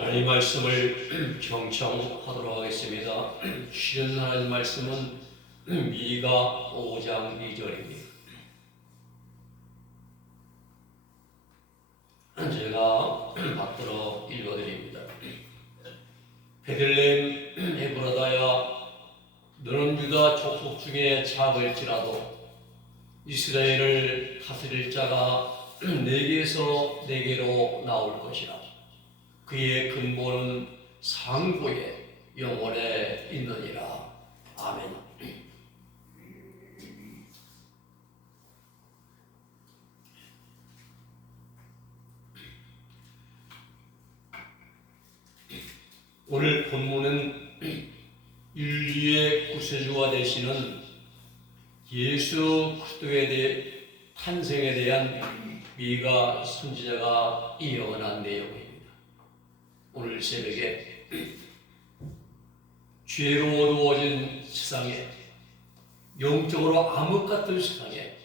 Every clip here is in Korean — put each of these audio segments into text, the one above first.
하나님 말씀을 경청하도록 하겠습니다. 주시는 하나님 말씀은 미가 5장 2절입니다. 제가 받들어 읽어드립니다. 베들레헴 에브라다야, 너는 유다 족속 중에 작을지라도 이스라엘을 다스릴 자가 내게서 내게로 나올 것이라. 그의 근본은 상고에 영원에 있느니라. 아멘. 오늘 본문은 인류의 구세주가 되시는 예수 그리스도에 대해 탄생에 대한 미가 선지자가 예언한 내용입니다. 오늘 새벽에 죄로 어두워진 세상에, 영적으로 암흑 같은 세상에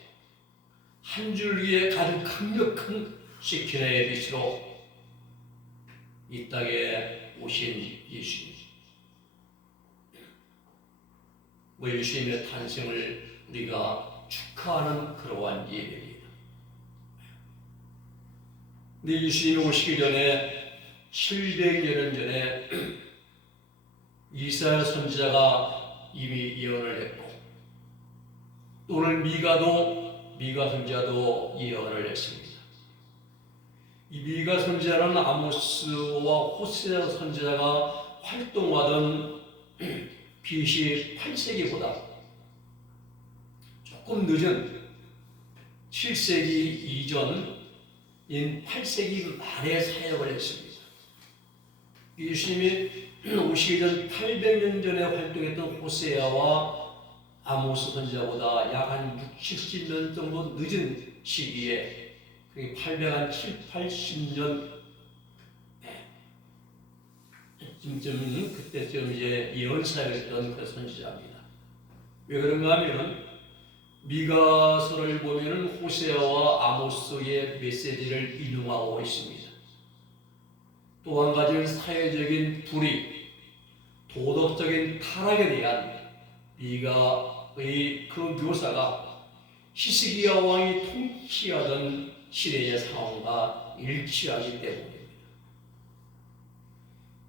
한 줄기의 가장 강력한 시키나의 빛으로 이 땅에 오신 예수님, 예수님의 탄생을 우리가 축하하는 그러한 예배입니다. 근데 예수님이 오시기 전에 700년 전에 이사야 선지자가 이미 예언을 했고, 오늘 미가 선지자도 예언을 했습니다. 이 미가 선지자는 아모스와 호세아 선지자가 활동하던 BC 8세기보다 조금 늦은 7세기 이전인 8세기 말에 사역을 했습니다. 예수님이 오시기 전 800년 전에 활동했던 호세아와 아모스 선지자보다 약 한 60, 70년 정도 늦은 시기에 880년 그때쯤 이제 예언 사역을 했던 그 선지자입니다. 왜 그런가 하면 미가서를 보면은 호세아와 아모스의 메시지를 인용하고 있습니다. 또 한 가지는 사회적인 불의, 도덕적인 타락에 대한 미가의 그 묘사가 히스기야 왕이 통치하던 시대의 상황과 일치하기 때문입니다.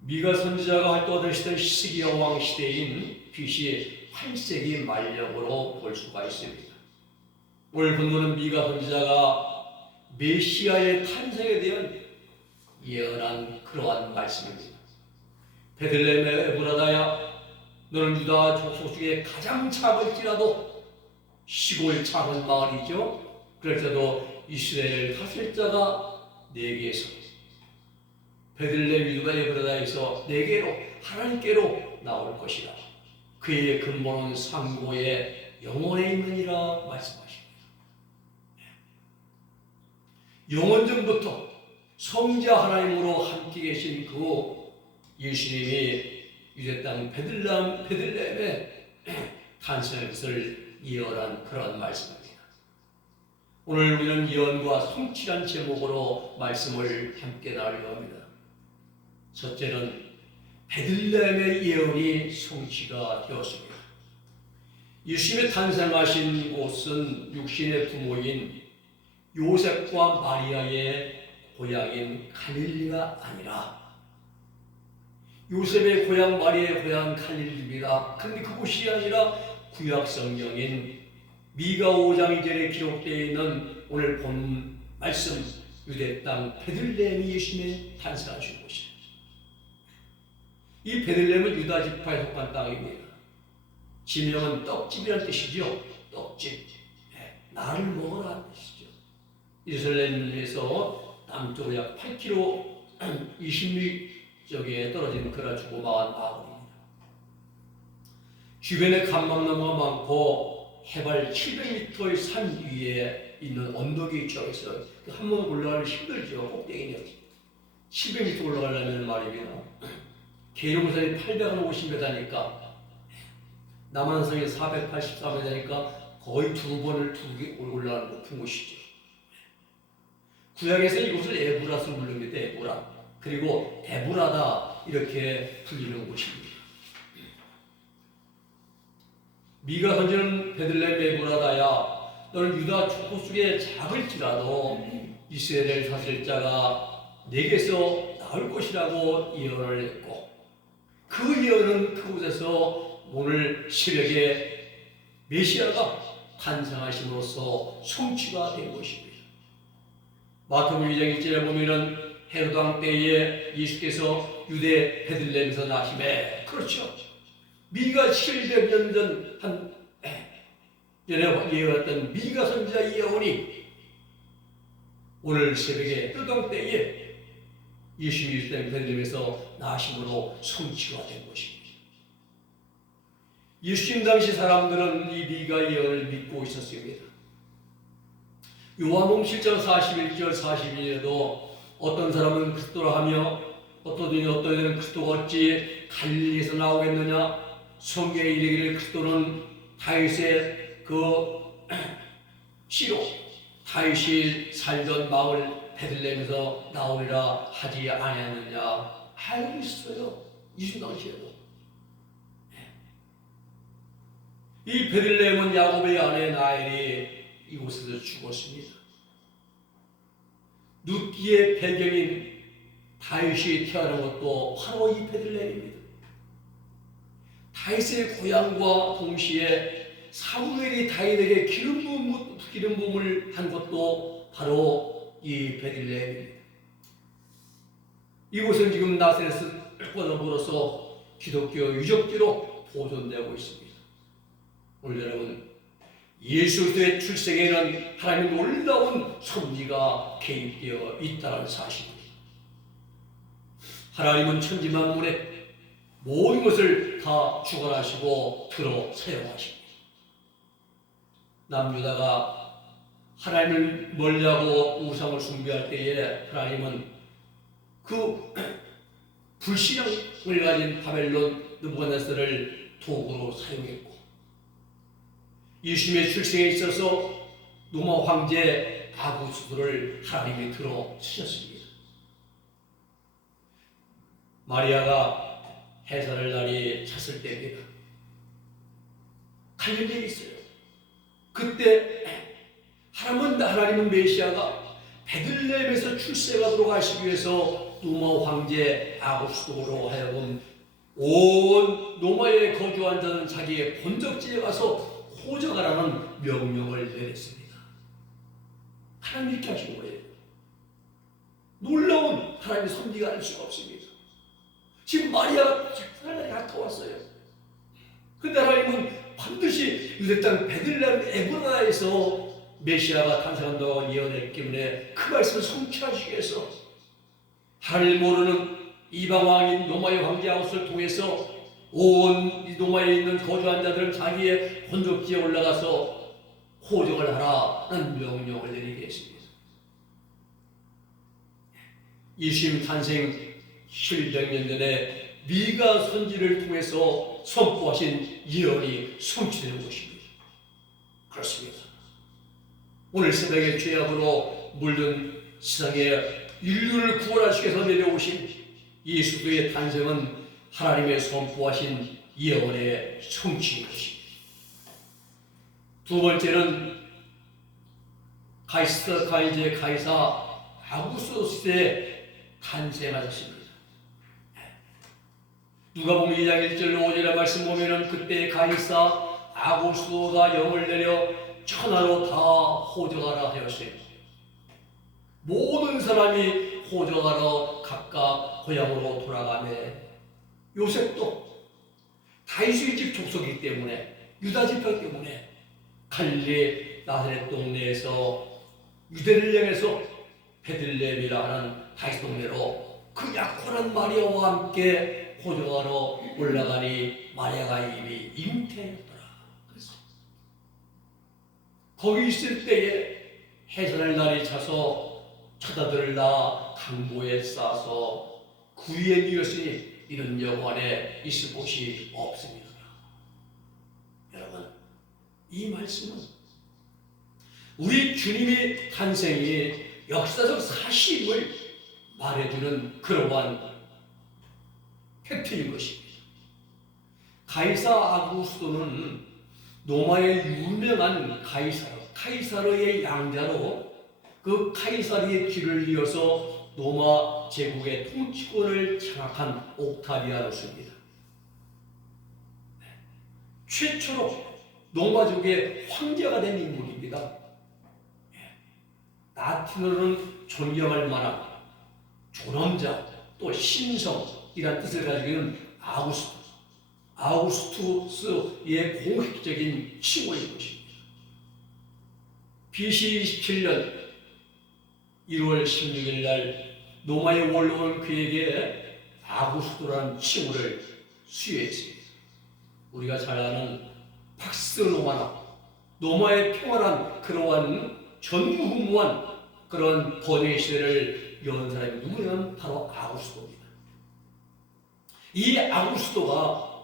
미가 선지자가 활동하던 시대 히스기야 왕 시대인 BC 8세기 말력으로 볼 수가 있습니다. 오늘 본문은 미가 선지자가 메시아의 탄생에 대한 예언한 그러한 말씀입니다. 베들레헴 에브라다야, 너는 유다 족속 중에 가장 작을지라도, 시골 작은 마을이죠. 그럴때도 이스라엘 다스릴 자가 내게서, 베들레헴 유다 에브라다에서 내게로, 하나님께로 나올 것이라. 그의 근본은 상고에 영원에 있느니라 말씀하십니다. 영원전부터 성자 하나님으로 함께 계신 그 예수님이 유대 땅 베들레헴에 탄생할 것을 예언한 그런 말씀입니다. 오늘 우리는 예언과 성취란 제목으로 말씀을 함께 나누려 합니다. 첫째는 베들레헴의 예언이 성취가 되었습니다. 예수님이 탄생하신 곳은 육신의 부모인 요셉과 마리아의 고향인 갈릴리가 아니라 요셉의 고향, 마리아의 고향 갈릴리입니다. 그런데 그곳이 아니라 구약 성경인 미가 5장 2절에 기록되어 있는 오늘 본 말씀, 유대 땅 베들레헴이 예수님이 탄생하신 곳입니다. 이 베들레헴은 유다 지파에 속한 땅입니다. 지명은 떡집이라는 뜻이죠. 떡집, 나를 먹으라는 뜻이죠. 예루살렘에서 남쪽으로 약 8km 20리 쪽에 떨어진 그런 조그마한 마을입니다. 주변에 감람나무가 많고 해발 700m의 산 위에 있는 언덕이 있죠. 그래서 한 번 올라가기 힘들죠. 꼭대기는 700m 올라가려면 말입니다. 계룡산이 850m니까 남한성이 484m니까 거의 두 번을 올라가는 높은 곳이죠. 구약에서 이곳을 에브라스로 부릅니다. 에브라. 그리고 에브라다 이렇게 불리는 곳입니다. 미가 선지는 베들레헴 에브라다야 너는 유다 족속 중에 작을지라도 이스라엘 사실자가 내게서 나올 것이라고 예언을 했고 그 예언은 그곳에서 오늘 새벽에 메시아가 탄생하심으로써 성취가 된 것입니다. 마태복음 2장 1절에 보면은 헤로드 왕 때에 예수께서 유대 베들레헴에서 나심에 그렇죠. 미가 700년 전 예언했던 미가 선지자 예언이 오늘 새벽에 헤로드 왕 때에 예수님이 유대 베들레헴에서 나심으로 성취가 된 것입니다. 예수님 당시 사람들은 이 미가 예언을 믿고 있었습니다. 요한복음 7장 41절 42절에도 어떤 사람은 그리스도라 하며 어떤 이는 그리스도가 어찌 갈릴리에서 나오겠느냐 성경에 이르기를 그리스도는 다윗의 그 씨로 다윗이 살던 마을 베들레헴에서 나오리라 하지 아니하느냐 알고 있어요. 예수 당시에도. 이 베들레헴은 야곱의 아내 라헬이 이곳에서 죽었습니다. 룻기의 배경인 다윗이 태어난 것도 바로 이 베들레헴입니다. 다윗의 고향과 동시에 사무엘이 다윗에게 기름 부음을 한 것도 바로 이 베들레헴입니다. 이곳은 지금 나사렛에서 더불어서 기독교 유적지로 보존되고 있습니다. 오늘 여러분 예수 그리스도의 출생에는 하나님의 놀라운 섭리가 개입되어 있다는 사실입니다. 하나님은 천지만물에 모든 것을 다 주관하시고 들어 사용하십니다. 남유다가 하나님을 멀리하고 우상을 숭배할 때에 하나님은 그 불신앙을 가진 바벨론 느부갓네살을 도구로 사용했고 예수님의 출생에 있어서 로마 황제 아구스도를 하나님이 들어 쓰셨습니다. 마리아가 해산을 날이 찼을 때입니다. 갈릴리에 있어요. 그때 하나님은 메시아가 베들레헴에서 출생하도록 하시기 위해서 로마 황제 아구스도로 하여금 온 로마에 거주한 자는 자기의 본적지에 가서 호적하라는 명령을 내렸습니다. 하나님 이렇게 하신 거예요. 놀라운 하나님의 섭리가 알 수가 없습니다. 지금 마리아가 하나님 가까웠어요. 그런데 하나님은 반드시 유대 땅 베들레헴 에브라다에서 메시아가 탄생한다고 예언했기 때문에 그 말씀을 성취하시기 위해서 하나님을 모르는 이방왕인 로마의 황제 아구스를 통해서 온 로마에 있는 거주한 자들은 자기의 본적지에 올라가서 호적을 하라는 명령을 내리게 했습니다. 예수님 탄생 700년 전에 미가 선지를 통해서 선포하신 예언이 성취되는 것입니다. 그렇습니다. 오늘 새벽에 죄악으로 물든 세상에 인류를 구원하시기 위해서 내려오신 예수 그리스도의 탄생은 하나님의 선포하신 예언의 성취인 것입니다. 두 번째는 가이사 아구스토스의 탄생하셨습니다. 누가복음 2장 1절 5절의 말씀 보면은 그때 가이사 아구스토가 영을 내려 천하로 다 호적하라 하였어요. 모든 사람이 호적하러 각각 고향으로 돌아가매 요셉도 다윗의 집 족속이기 때문에 유다 지파 때문에 갈릴리 나사렛 동네에서 유대를 향해서 베들레헴이라 하는 다윗 동네로 그 약혼한 마리아와 함께 호적하러 올라가니 마리아가 이미 잉태했더라. 거기 있을 때에 해산할 날이 차서 처자들을 낳아 강보에 싸서 구유에 누웠으니 이런 여관에 있을 곳이 없습니다. 여러분, 이 말씀은 우리 주님의 탄생이 역사적 사실임을 말해주는 그러한 팩트인 것입니다. 가이사 아구스토는 로마의 유명한 카이사르의 양자로 그 카이사르의 길을 이어서 로마 제국의 통치권을 장악한 옥타비아누스입니다. 최초로 로마족의 황제가 된 인물입니다. 라틴어로는 존경할 만한 존엄자 또 신성이란 뜻을 가지고 있는 아우구스투스의 공식적인 칭호인 것입니다. BC 27년 1월 16일 날 로마에 올라온 그에게 아구스토라는 칭호를 수여했습니다. 우리가 잘 아는 팍스 로마나 로마의 평화란 그러한 전무후무한 그런 번외 시대를 연 사람이 누구냐면 바로 아구스토입니다. 이 아구스토가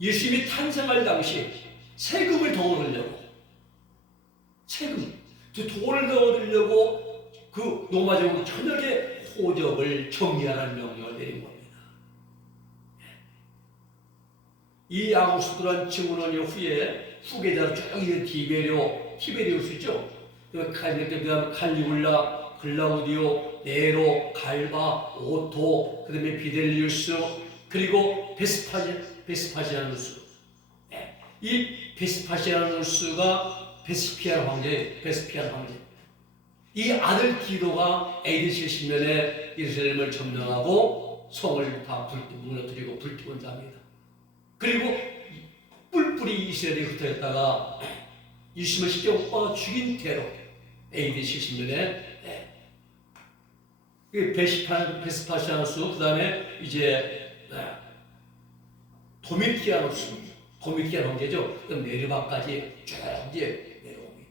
예수님이 탄생할 당시 세금을 더 얻으려고 돈을 더 얻으려고 그 로마 제국 전역의 호적을 정리하라는 명령을 내린 겁니다. 이 아구스토라는 친구는 후에 후계자로 쭉 티베리우스죠. 그 다음 칼리굴라, 글라우디오, 네로, 갈바, 오토, 그 다음에 비델리우스, 그리고 베스파시아누스. 이 베스파시아누스가 베스피안 황제. 이 아들 디도가 AD 70년에 예루살렘을 점령하고 성을 다 무너뜨리고 불태운 자입니다. 그리고 뿔뿔이 이스라엘에 흩어졌다가 예수님을 십자가에 죽인 대로 AD 70년에 베스파시아누스, 그 다음에 이제 도미티안 황제죠. 그럼 네르바까지 쭉 이제 내려옵니다.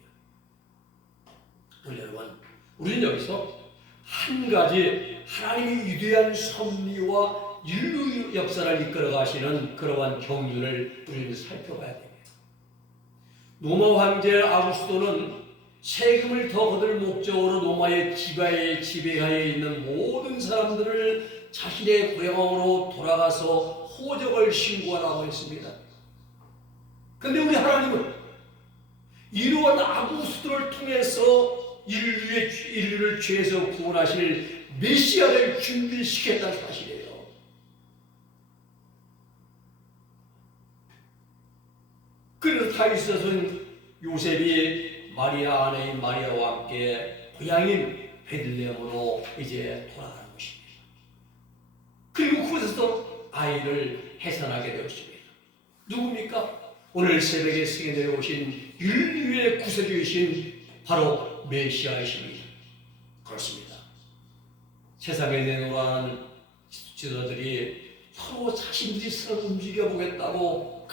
여러분, 우리는 여기서 한 가지 하나님의 위대한 섭리와 인류 역사를 이끌어 가시는 그러한 경륜을 우리는 살펴봐야 됩니다. 로마 황제 아구스토는 세금을 더 거둘 목적으로 로마의 지배하에 있는 모든 사람들을 자신의 고향으로 돌아가서 호적을 신고하라고 했습니다. 그런데 우리 하나님은 이러한 아구스토를 통해서 인류를 죄에서 구원하실 메시아를 준비시켰다는 사실이에요. 그래서 다윗은 요셉이 마리아 아내인 마리아와 함께 고향인 베들레헴으로 이제 돌아가는 것입니다. 그리고 그곳에서 아이를 해산하게 되었습니다. 누굽니까? 오늘 새벽에 승에 내려오신 인류의 구세주이신 바로 메시아이십니다. 그렇습니다. 세상에 내놓은 지도자들이 서로 자신들이 스스로 움직여보겠다고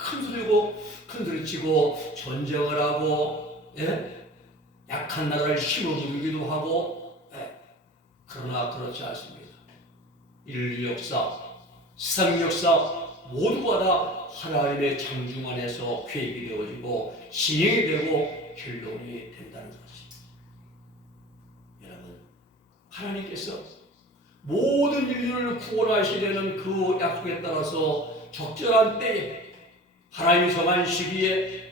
큰소리치고 전쟁을 하고 약한 나라를 심어부르기도 하고 그러나 그렇지 않습니다. 인류 역사, 세상 역사 모두가 다 하나님의 장중 안에서 계획이 되어지고 진행이 되고 결론이 된다는 사실. 여러분, 하나님께서 모든 인류를 구원하시려는 그 약속에 따라서 적절한 때에 하나님이 정한 시기에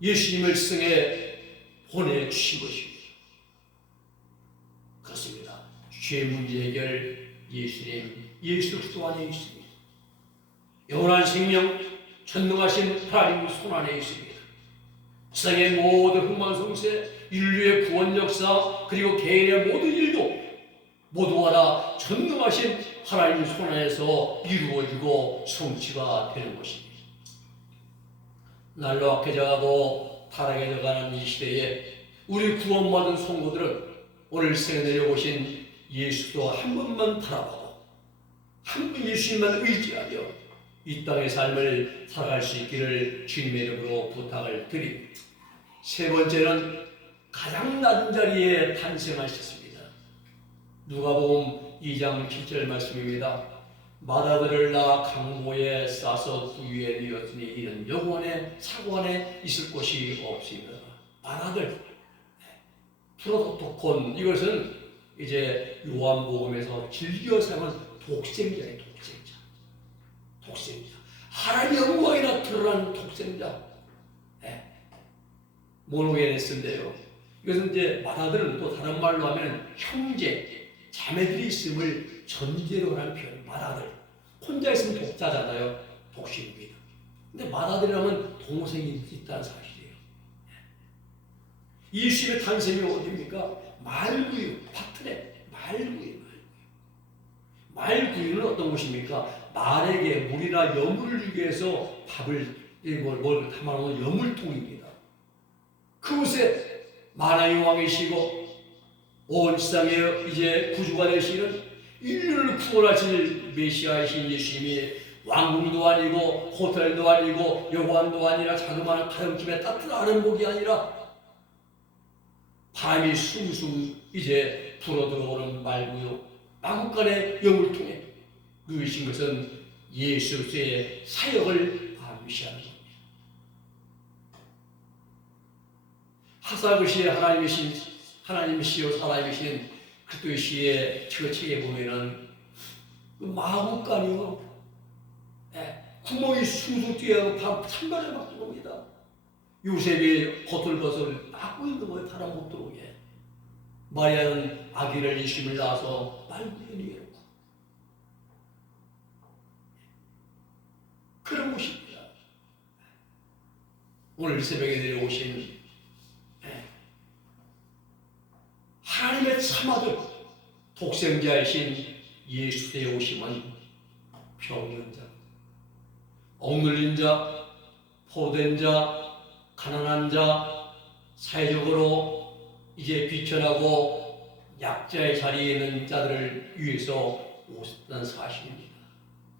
예수님을 승에 보내주신 것입니다. 그렇습니다. 죄 문제 해결 예수 그리스도 안에 있습니다. 영원한 생명, 전능하신 하나님 손 안에 있습니다. 세상의 모든 흥망성쇠, 인류의 구원 역사, 그리고 개인의 모든 일도 모두가 다 전능하신 하나님 손 안에서 이루어지고 성취가 되는 것입니다. 날로 악해져가고 타락해져가는 이 시대에 우리 구원받은 성도들은 오늘 생에 내려오신 예수도 한 번만 바라보고 한 번 예수님만 의지하며 이 땅의 삶을 살아갈 수 있기를 주님의 이름으로 부탁을 드립니다. 세 번째는 가장 낮은 자리에 탄생하셨습니다. 누가복음 2장 7절 말씀입니다. 마다들을 낳아 강모에 싸서 구유에 뉘었으니 이는 영원의 사관에 있을 곳이 없습니다. 마다들, 프로토콘, 이것은 이제 요한복음에서 즐겨 사용한 독생자예요. 독생자. 하나님의 영광이 나타난 독생자. 모노게네스인데요. 이것은 이제 마다들은 또 다른 말로 하면 형제, 자매들이 있음을 전제로 하는 표현. 마다들. 혼자 있으면 독자잖아요. 독신입니다. 근데 마다들이라면 동생이 있다는 사실이에요. 예수님의 탄생이 어디입니까? 말구유, 파트레, 말구유. 말구유는 어떤 것입니까? 말에게 물이나 여물을 주기 위해서 밥을 뭘 담아놓은 여물통입니다. 그곳에 만왕의 왕이시고 온 세상에 이제 구주가 되시는 인류를 구원하실 메시아이신 예수님이 왕궁도 아니고 호텔도 아니고 여관도 아니라 자그마한 가정집에 따뜻한 아름복이 아니라 바람이 숭숭 이제 불어들어오는 말구요 마구간의 여물통에 누이신 것은 예수 그리스도의 사역을 암시하는 겁니다. 하사그시의 하나님이시여 살아계신 그리스도의 시의 책에 보면은 그 마구간이요 구멍이 숭숭 뛰어가고 찬바람이 막 들어옵니다. 요셉이 버슬버슬 막고 있는 거예요. 바람 못 들어오게. 마리아는 아기를 예수님을 낳아서 말구에 놓고 그런 곳입니다. 오늘 새벽에 내려오신 하나님의 참아들 독생자이신 예수의 오심은 병든 자, 억눌린 자, 포된 자, 가난한 자, 사회적으로 이제 비천하고 약자의 자리에 있는 자들을 위해서 오셨다는 사실입니다.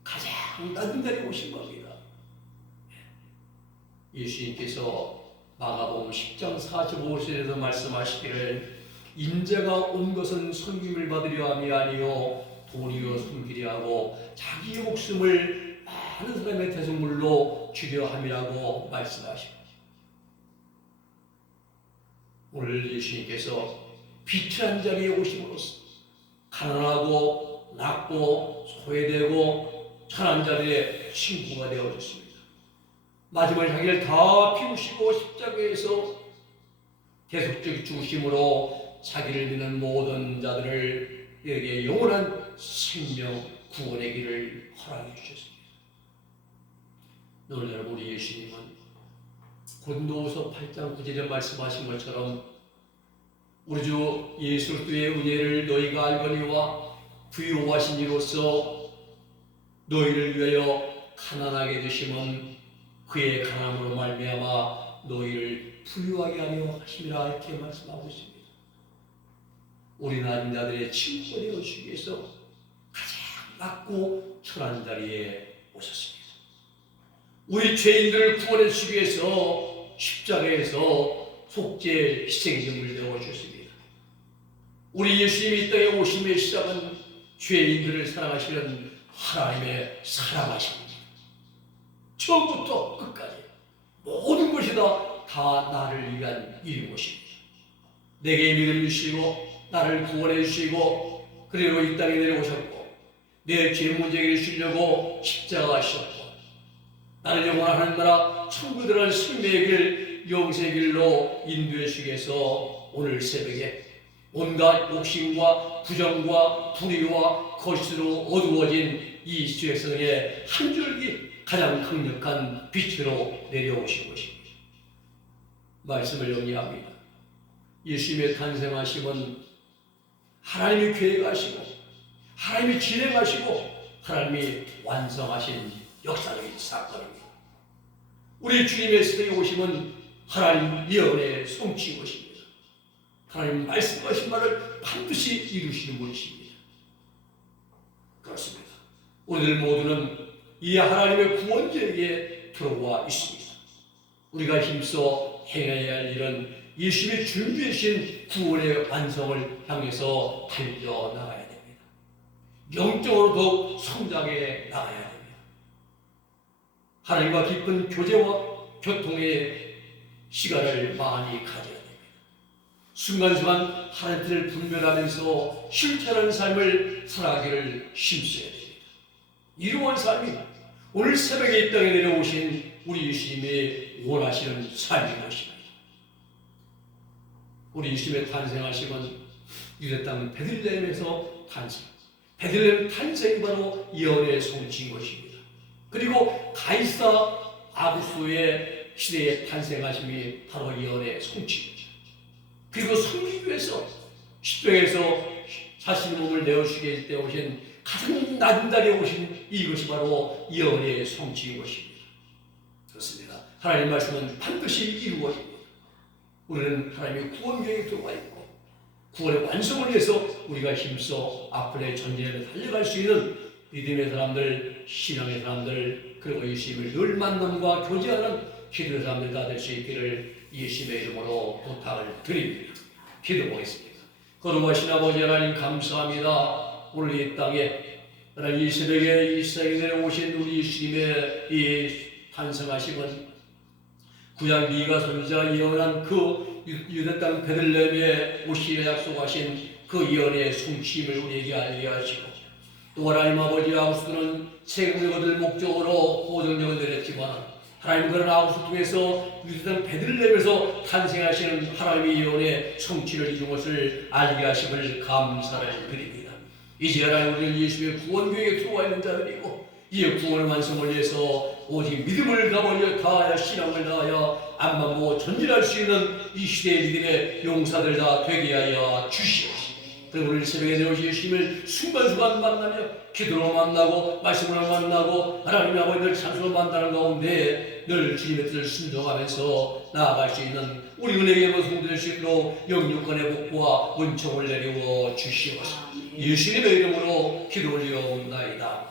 가장 낮은 자리에 오신 겁니다. 예수님께서 마가복음 10장 45절에서 말씀하시기를 인자가 온 것은 섬김을 받으려 함이 아니요 도리어 섬기려 하고 자기의 목숨을 많은 사람의 대속물로 주려 함이라고 말씀하십니다. 오늘 예수님께서 비천한 자리에 오심으로써 가난하고 낮고 소외되고 천한 자리에 친구가 되어졌습니다. 마지막에 자기를 다 피우시고 십자가에서 계속적 죽으심으로 자기를 믿는 모든 자들에게 영원한 생명 구원의 길을 허락해 주셨습니다. 오늘 여러분 우리 예수님은 고린도후서 8장 9절에 말씀하신 것처럼 우리 주 예수 그리스도의 은혜를 너희가 알거니와 부유하신 이로써 너희를 위하여 가난하게 되심은 그의 가난으로 말미암아 너희를 부유하게 하려 하심이라 이렇게 말씀하고 있습니다. 우리 낮은 자들의 친구가 되어 주기 위해서 가장 낮고 천한 자리에 오셨습니다. 우리 죄인들을 구원해 주기 위해서 십자가에서 속죄 희생제물을 되어 주셨습니다. 우리 예수님이 이 땅에 오심의 시작은 죄인들을 사랑하시는 하나님의 사랑하십니다. 처음부터 끝까지 모든 것이 다 나를 위한 일인 것입니다. 내게 믿음 주시고 나를 구원해 주시고 그리고 이 땅에 내려오셨고 내 죄 문제 해주시려고 십자가 하셨고 나를 영원한 하늘나라 천국에 들어가는 생명의 길 영생의 길로 인도해 주시기 위해서 오늘 새벽에 온갖 욕심과 부정과 불의와 거짓으로 어두워진 이 세상에 한 줄기 가장 강력한 빛으로 내려오신 것입니다. 말씀을 정리합니다. 예수님의 탄생하심은 하나님이 계획하시고 하나님이 진행하시고 하나님이 완성하신 역사적인 사건입니다. 우리 주님의 세상에 오심은 하나님 예언의 성취인 것입니다. 하나님 말씀하신 말을 반드시 이루시는 분이십니다. 그렇습니다. 우리들 모두는 이 하나님의 구원제에 들어와 있습니다. 우리가 힘써 행해야 할 일은 예수님의 준비해 주신 구원의 완성을 향해서 달려나가야 됩니다. 영적으로 더욱 성장해 나가야 됩니다. 하나님과 깊은 교제와 교통의 시간을 많이 가져야 됩니다. 순간순간 하나님 뜻을 분별하면서 실천하는 삶을 살아가기를 힘써야 됩니다. 이루어진 삶이 오늘 새벽에 이 땅에 내려오신 우리 예수님의 원하시는 삶인 것입니다. 우리 예수님의 탄생하심은 유대 땅 베들레헴에서 탄생. 베들레헴 탄생이 바로 예언의 성취인 것입니다. 그리고 가이사 아구스의 시대에 탄생하심이 바로 예언의 성취입니다. 그리고 섬기기 위해서 십자가에서 자신의 몸을 내어주시게 때 오신 가장 낮은 자리에 오신 이것이 바로 예언의 성취인 것입니다. 그렇습니다. 하나님의 말씀은 반드시 이루어집니다. 우리는 하나님의 구원 계획에 들어와 있고 구원의 완성을 위해서 우리가 힘써 앞으로의 전쟁을 달려갈 수 있는 믿음의 사람들, 신앙의 사람들, 그리고 예수님을 늘 만남과 교제하는 기도의 사람들 다 될 수 있기를 예수님의 이름으로 부탁을 드립니다. 기도하겠습니다. 거룩하신 아버지 하나님 감사합니다. 오늘 이 땅에 이 새벽에 이 세상에 내려오신 우리 예수님의 이 탄생하심은 구약 미가 선지자가 예언한 그 유대 땅 베들레헴에 오시에 약속하신 그 예언의 성취임을 우리에게 알게 하시고 또 하나님 아버지 아우스는 세금을 얻을 목적으로 호정령을 내렸지만 하나님 그런 아우스 통해서 유대 땅 베들레헴에서 탄생하시는 하나님의 예언의 성취를 이룬 것을 알게 하심을 감사를 드립니다. 이제 하나님 우리는 예수의 구원 계획에 들어와 있는 자들이고 이의 구원의 완성을 위해서 오직 믿음을 다하여 신앙을 다하여 안만고 전진할 수 있는 이 시대의 믿음의 용사들 다 되게 하여 주시옵소서. 그리고 오늘 새벽에 내오신 예수님을 순간순간 만나며 기도로 만나고 말씀으로 만나고 하나님 아버지를 찬송으로 만나는 가운데 늘 주님의 뜻을 순종하면서 나아갈 수 있는 우리 은혜의 모습될 수 있도록 영육간의 복과 은총을 내리워 주시옵소서. 예수님의 이름으로 기도 올려옵나이다.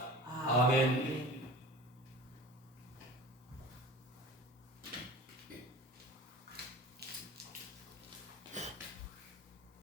아멘.